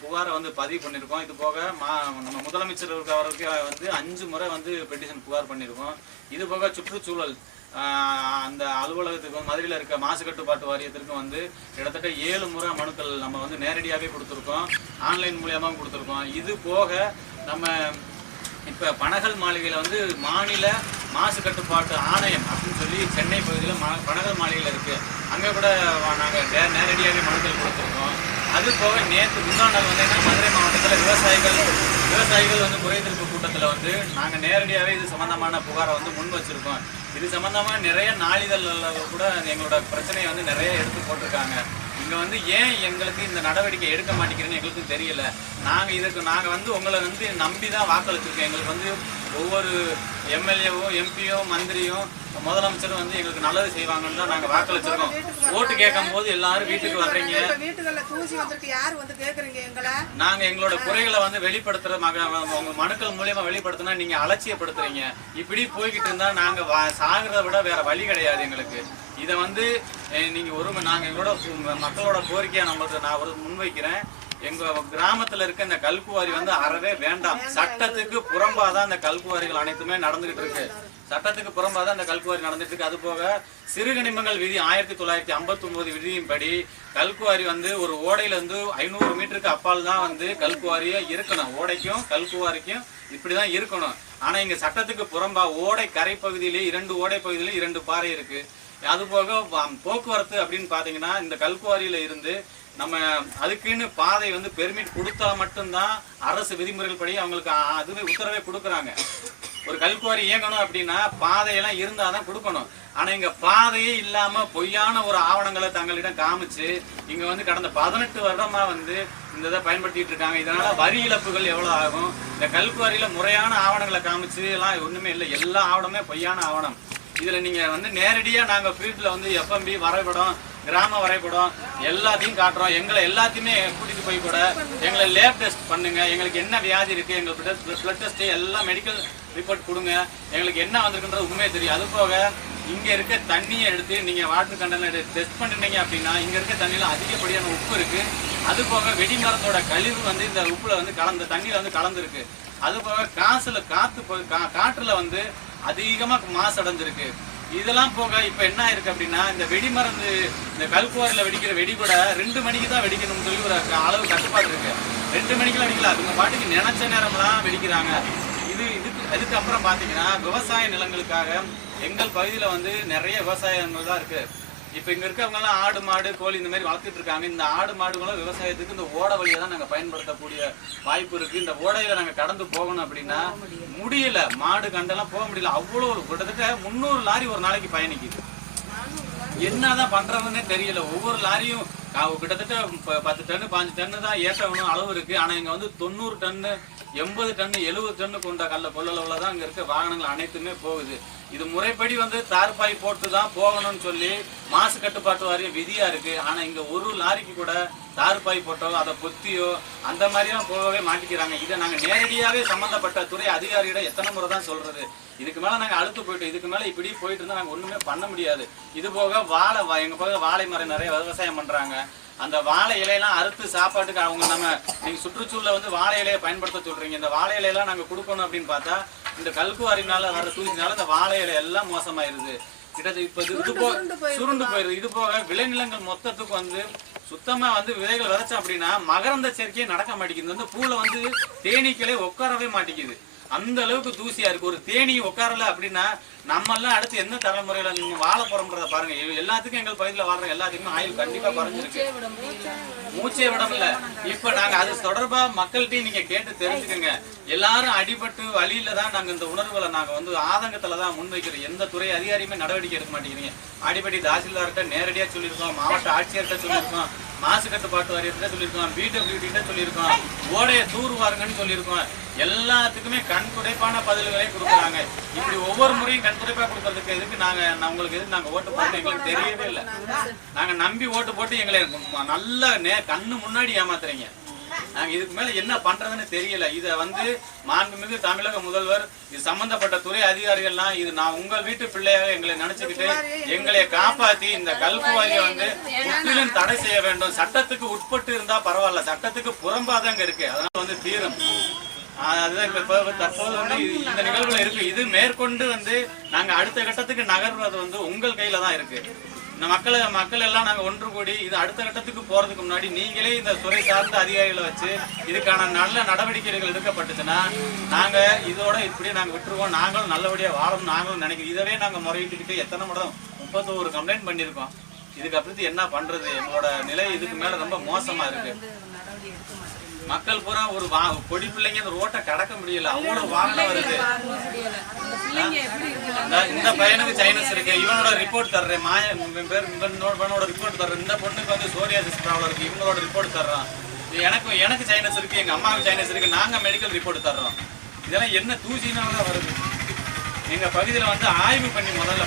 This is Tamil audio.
புகாரை பதிவு பண்ணியிருக்கோம். இது போக நம்ம முதலமைச்சர் அவருக்கு 5 முறை பெட்டிஷன் புகார் பண்ணியிருக்கோம். இது போக சுற்றுச்சூழல் அந்த அலுவலகத்துக்கு மதுரையில் இருக்க மாசு கட்டுப்பாட்டு வாரியத்திற்கு கிட்டத்தட்ட 7 முறை மனுக்கள் நம்ம நேரடியாகவே கொடுத்துருக்கோம், ஆன்லைன் மூலியமாகவும் கொடுத்துருக்கோம். இது போக நம்ம இப்போ பனகல் மாளிகையில் மாநில மாசு கட்டுப்பாட்டு ஆணையம் அப்படின்னு சொல்லி சென்னை பகுதியில் பனகல் மாளிகையில் இருக்குது. அங்கே கூட நாங்கள் நேரடியாகவே மனுக்கள் கொடுத்துருக்கோம். அது போக நேற்று முன்னாள் நாள் மதுரை மாவட்டத்தில் விவசாயிகள் குறைதீர்ப்பு கூட்டத்தில் நாங்கள் நேரடியாகவே இது சம்பந்தமான புகாரை முன் வச்சுருக்கோம். இது சம்பந்தமாக நிறைய நாளிதழில் கூட எங்களோட பிரச்சனையை நிறைய எடுத்து போட்டிருக்காங்க. இங்கே ஏன் எங்களுக்கு இந்த நடவடிக்கை எடுக்க மாட்டேங்கிறேன்னு எங்களுக்கும் தெரியல. நாங்கள் உங்களை நம்பி தான் வாக்களிச்சிருக்கோம். எங்களுக்கு ஒவ்வொரு எம்எல்ஏவோ எம்பியோ மந்திரியோ முதலமைச்சரும் எங்களுக்கு நல்லது செய்வாங்கன்னு தான் நாங்கள் வாக்களிச்சிருக்கோம். ஓட்டு கேட்கும் போது எல்லாரும் வீட்டுக்கு வர்றீங்க, நாங்கள் எங்களோட குறைகளை வெளிப்படுத்துற உங்க மனுக்கள் மூலியமா வெளிப்படுத்தினா நீங்க அலட்சியப்படுத்துறீங்க. இப்படி போய்கிட்டு இருந்தா நாங்க சாகிறத விட வேற வழி கிடையாது எங்களுக்கு. இதை நீங்க நாங்க எங்களோட மக்களோட கோரிக்கையா நான் முன்வைக்கிறேன். எங்க கிராமத்துல இருக்க இந்த கல்குவாரி அறவே வேண்டாம். சட்டத்துக்கு புறம்பாதான் இந்த கல்குவாரிகள் அனைத்துமே நடந்துகிட்டு இருக்கு. சட்டத்துக்கு புறம்பாதான் இந்த கல்குவாரி நடந்துட்டு இருக்கு. அது போக சிறுகனிமங்கள் விதி 1959 விதியின்படி கல்குவாரி ஒரு ஓடையில 500 மீட்டருக்கு அப்பால் தான் கல்குவாரியே இருக்கணும். ஓடைக்கும் கல்குவாரிக்கும் இப்படிதான் இருக்கணும். ஆனா இங்க சட்டத்துக்கு புறம்பா ஓடை கரை பகுதியிலே 2 ஓடை பகுதியில 2 பாறை இருக்கு. அது போக போக்குவரத்து அப்படின்னு பாத்தீங்கன்னா இந்த கல்குவாரியில இருந்து நம்ம அதுக்குன்னு பாதை பெர்மிட் கொடுத்தா மட்டும்தான் அரசு விதிமுறைகள் படி அவங்களுக்கு அதுவே உத்தரவே கொடுக்குறாங்க. ஒரு கல்குவாரி இயங்கணும் அப்படின்னா பாதையெல்லாம் இருந்தாதான் கொடுக்கணும். ஆனா இங்க பாதையே இல்லாம பொய்யான ஒரு ஆவணங்களை தங்களிடம் காமிச்சு இங்க கடந்த 18 வருடமா இந்த இதை பயன்படுத்திட்டு இருக்காங்க. இதனால வரி இழப்புகள் எவ்வளவு ஆகும்? இந்த கல்குவாரியில முறையான ஆவணங்களை காமிச்சு எல்லாம் ஒண்ணுமே இல்லை. எல்லா ஆவணமே பொய்யான ஆவணம். இதுல நீங்க நேரடியா நாங்க ஃபீல்ட்ல எஃப்எம்பி வரைபடம், கிராம வரைபடம் எல்லாத்தையும் காட்டுறோம். எங்களை எல்லாத்தையுமே கூட்டிட்டு போய் கூட எங்களை லேப் டெஸ்ட் பண்ணுங்க, எங்களுக்கு என்ன வியாதி இருக்கு, எங்களுக்கு பிளட் டெஸ்ட் எல்லாம் மெடிக்கல் ரிப்போர்ட் கொடுங்க, எங்களுக்கு என்ன வந்திருக்குன்றது உண்மையே தெரியும். அது போக இங்க இருக்க தண்ணியை எடுத்து நீங்க வாட்டர் கண்டெய்னர் டெஸ்ட் பண்ணிட்டீங்க அப்படின்னா இங்க இருக்க தண்ணியில அதிகப்படியான உப்பு இருக்கு. அது போக வெடிமரத்தோட கழிவு இந்த உப்புல கலந்த தண்ணியில கலந்துருக்கு. அது போக காற்றுல அதிகமா மாசடைஞ்சிருக்கு. இதெல்லாம் போக இப்ப என்ன ஆயிருக்கு அப்படின்னா இந்த வெடிமருந்து இந்த கல்குவாரியில வெடிக்கிற வெடி கூட 2 மணிக்கு தான் வெடிக்கணும்னு சொல்லி ஒரு அளவு கட்டுப்பாடு இருக்கு. 2 மணிக்கெல்லாம் வெடிக்கல, அதுங்க பாட்டுக்கு நினைச்ச நேரம்லாம் வெடிக்கிறாங்க. அதுக்கப்புறம் பாத்தீங்கன்னா விவசாய நிலங்களுக்காக எங்கள் பகுதியில நிறைய விவசாயங்கள் தான் இருக்கு. இப்ப இங்க இருக்கவங்க எல்லாம் ஆடு மாடு கோழி இந்த மாதிரி வளர்த்துட்டு இருக்காங்க. இந்த ஆடு மாடுகளும் விவசாயத்துக்கு இந்த ஓட வழியை தான் நாங்க பயன்படுத்தக்கூடிய வாய்ப்பு இருக்கு. இந்த ஓடையில நாங்க கடந்து போகணும் அப்படின்னா முடியல, மாடு கண்டெல்லாம் போக முடியல. அவ்வளவு கிட்டத்தட்ட 300 லாரி ஒரு நாளைக்கு பயணிக்குது. என்னதான் பண்றதுன்னே தெரியல. ஒவ்வொரு லாரியும் கிட்டத்தட்ட 10 டன்னு 5 டன்னு தான் ஏற்றணும் அளவு இருக்கு. ஆனா இங்க 90 டன்னு 80 டன்னு 70 டன்னு கொண்ட கொள்ளளவுல தான் இங்க இருக்க வாகனங்கள் அனைத்துமே போகுது. இது முறைப்படி தார்பாய் போட்டு தான் போகணும்னு சொல்லி மாசு கட்டுப்பாட்டு வாரியம் விதியா இருக்கு. ஆனா இங்க ஒரு லாரிக்கு கூட தார்பாய் போட்டோ அதை பொத்தியோ அந்த மாதிரிலாம் போகவே மாட்டிக்கிறாங்க. இதை நாங்க நேரடியாவே சம்பந்தப்பட்ட துறை அதிகாரிகிட்ட எத்தனை முறை தான் சொல்றது. இதுக்கு மேல நாங்க அழுத்து போயிட்டோம். இதுக்கு மேல இப்படி போயிட்டு இருந்தா நாங்க ஒண்ணுமே பண்ண முடியாது. இது போக எங்க பக்கம் வாழை மரம் நிறைய விவசாயம் பண்றாங்க. அந்த வாழை இலையெல்லாம் அறுத்து சாப்பாட்டுக்கு அவங்க நீங்க சுற்றுச்சூழல வாழை இலையை பயன்படுத்த சொல்றீங்க. இந்த வாழை இலையெல்லாம் நாங்க கொடுக்கணும் அப்படின்னு பார்த்தா இந்த கல்குவாரினால வர தூசினால இந்த வாழை இலை எல்லாம் மோசமாயிருது. கிட்டத்தட்ட இப்ப சுருண்டு போயிருது. இது போக விளைநிலங்கள் மொத்தத்துக்கு சுத்தமா விதைகள் விதைச்சோம் அப்படின்னா மகரந்த சேர்க்கையே நடக்க மாட்டேங்குது. பூல தேனீக்களே உட்காரவே மாட்டேங்குது. அந்த அளவுக்கு தூசியா இருக்கு. ஒரு தேனி உட்காரல அப்படின்னா நம்ம எல்லாம் அடுத்து என்ன தலைமுறையில நீங்க வாழ போறோம்ன்றத பாருங்க. எல்லாத்துக்கும் எங்கள் பகுதியில வாழ்ற எல்லாத்துக்குமே ஆயுள் கண்டிப்பா குறைஞ்சிருக்கு. மூச்சே விடம் இல்ல. இப்ப நாங்க அது தொடர்பா மக்கள்கிட்டையும் நீங்க கேட்டு தெரிஞ்சுக்கோங்க. எல்லாரும் அடிபட்டு வழியில தான் நாங்க இந்த உணர்வுகளை நாங்க ஆதங்கத்துலதான் முன்வைக்கிறோம். எந்த துறை அதிகாரியுமே நடவடிக்கை எடுக்க மாட்டேங்கிறீங்க. அடிப்படை தாசில்தார்கிட்ட நேரடியா சொல்லியிருக்கோம், மாவட்ட ஆட்சியர்கிட்ட சொல்லியிருக்கோம், மாசு கட்டுப்பாட்டு வாரியத்திட்ட சொல்லியிருக்கோம், பிடபிள்யூடி சொல்லியிருக்கோம், ஓடைய தூர்வாருங்கன்னு சொல்லியிருக்கோம். எல்லாத்துக்குமே கண் துடைப்பான பதில்களே கொடுக்குறாங்க. இப்படி ஒவ்வொரு முறையும் கண் துடைப்பா கொடுக்கறதுக்கு எதுக்கு உங்களுக்கு எதுக்கு நாங்க ஓட்டு போட்டு எங்களுக்கு தெரியவே இல்லை. நாங்க நம்பி ஓட்டு போட்டு எங்களை நல்ல கண்ணு முன்னாடி ஏமாத்துறீங்க. நாங்க இதுக்கு மேல என்ன பண்றதுன்னு தெரியல. இத வந்து மாண்புமிகு தமிழக முதல்வர், இது சம்பந்தப்பட்ட துறை அதிகாரிகள்லாம், இது நான் உங்கள் வீட்டு பிள்ளையாக எங்களை நினைச்சுக்கிட்டு எங்களை காப்பாத்தி இந்த கல்குவாரியை வந்து முற்றிலும் தடை செய்ய வேண்டும். சட்டத்துக்கு உட்பட்டு இருந்தா பரவாயில்ல, சட்டத்துக்கு புறம்பாதாங்க இருக்கு. அதனால வந்து தீரும். அதுதான் இப்ப தற்போது வந்து இந்த நிகழ்வுல இருக்கு. இது மேற்கொண்டு வந்து நாங்க அடுத்த கட்டத்துக்கு நகர்வது வந்து உங்கள் கையில தான் இருக்கு. இந்த மக்கள் எல்லாம் நாங்க ஒன்று கூடி இது அடுத்த கட்டத்துக்கு போறதுக்கு முன்னாடி நீங்களே இந்த துறை சார்ந்த அதிகாரிகளை வச்சு இதுக்கான நல்ல நடவடிக்கைகள் எடுக்கப்பட்டுச்சுன்னா நாங்க இதோட இப்படி நாங்க விட்டுருவோம். நாங்களும் நல்லபடியா வாழணும் நாங்களும் நினைக்கிறோம். இதவே நாங்க முறையிட்டுக்கிட்டு எத்தனை முறை 31 கம்ப்ளைண்ட் பண்ணியிருக்கோம். இதுக்கு அப்புறம் என்ன பண்றது? எங்களோட நிலை இதுக்கு மேல ரொம்ப மோசமா இருக்கு. மக்கள் பூரா ஒரு பொடி பிள்ளைங்க இந்த ரோட்டை கடக்க முடியல, அவ்வளவு வாகனம் வருது. இந்த பையனுக்கு சைனஸ் இருக்கு, இவனோட ரிப்போர்ட் தர்றேன், இவனோட ரிப்போர்ட் தர்றேன். இந்த பொண்ணுக்கு வந்து சோரியாசிஸ் ப்ராப்ளம் இருக்கு, இவங்களோட ரிப்போர்ட் தர்றோம். எனக்கு சைனஸ் இருக்கு, எங்க அம்மாவுக்கு சைனஸ் இருக்கு, நாங்க மெடிக்கல் ரிப்போர்ட் தர்றோம். இதெல்லாம் என்ன தூசினால வருது? எங்க பகுதியில வந்து ஆய்வு பண்ணி முதல்ல